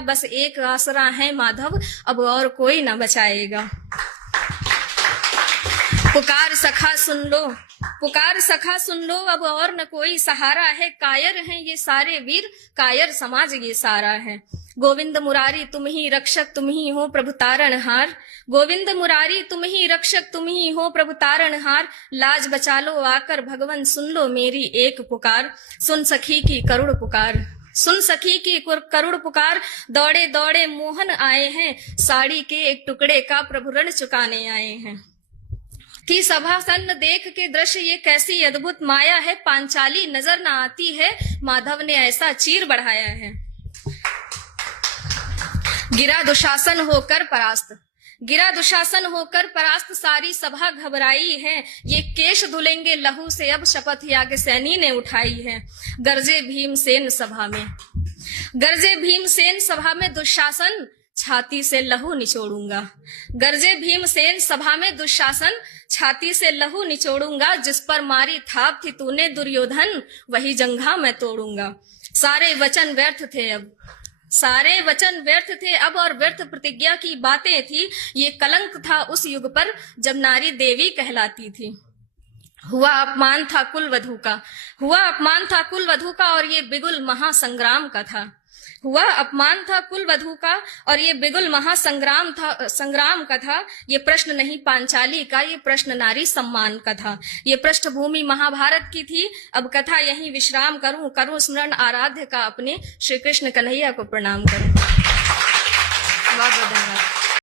बस एक आसरा है माधव, अब और कोई ना बचाएगा। पुकार सखा सुन लो, पुकार सखा सुन लो, अब और न कोई सहारा है। कायर हैं ये सारे वीर, कायर समाज ये सारा है। गोविंद मुरारी तुम ही रक्षक, तुम ही हो प्रभु तारणहार। गोविंद मुरारी तुम ही रक्षक, तुम ही हो प्रभु तारणहार। लाज बचा लो आकर भगवन, सुन लो मेरी एक पुकार। सुन सखी की करुण पुकार, सुन सखी की करुण पुकार। दौड़े दौड़े मोहन आए हैं, साड़ी के एक टुकड़े का प्रभु ऋण चुकाने आए हैं। थी सभा सन्न देख के दृश्य ये कैसी अद्भुत माया है। पांचाली नजर न आती है, माधव ने ऐसा चीर बढ़ाया है। गिरा दुशासन होकर परास्त, गिरा दुशासन होकर परास्त, सारी सभा घबराई है। ये केश धुलेंगे लहू से, अब शपथ याज्ञसेनी ने उठाई है। गरजे भीमसेन सभा में, गरजे भीमसेन सभा में दुशासन, छाती से लहू निचोड़ूंगा। गरजे भीमसेन सभा में दुशासन, छाती से लहू निचोड़ूंगा। जिस पर मारी थाप थी तूने दुर्योधन, वही जंघा मैं तोड़ूंगा। सारे वचन व्यर्थ थे अब, सारे वचन व्यर्थ थे अब, और व्यर्थ प्रतिज्ञा की बातें थी। ये कलंक था उस युग पर जब नारी देवी कहलाती थी। हुआ अपमान था कुल वधू का, हुआ अपमान था कुल वधू का, और ये बिगुल महासंग्राम का था। हुआ अपमान था कुल वधू का, और ये बिगुल महासंग्राम था, संग्राम का था। ये प्रश्न नहीं पांचाली का, ये प्रश्न नारी सम्मान का था। ये पृष्ठभूमि महाभारत की थी। अब कथा यहीं विश्राम करूं, करूं स्मरण आराध्य का अपने श्री कृष्ण कन्हैया को प्रणाम करूं। बहुत बहुत धन्यवाद।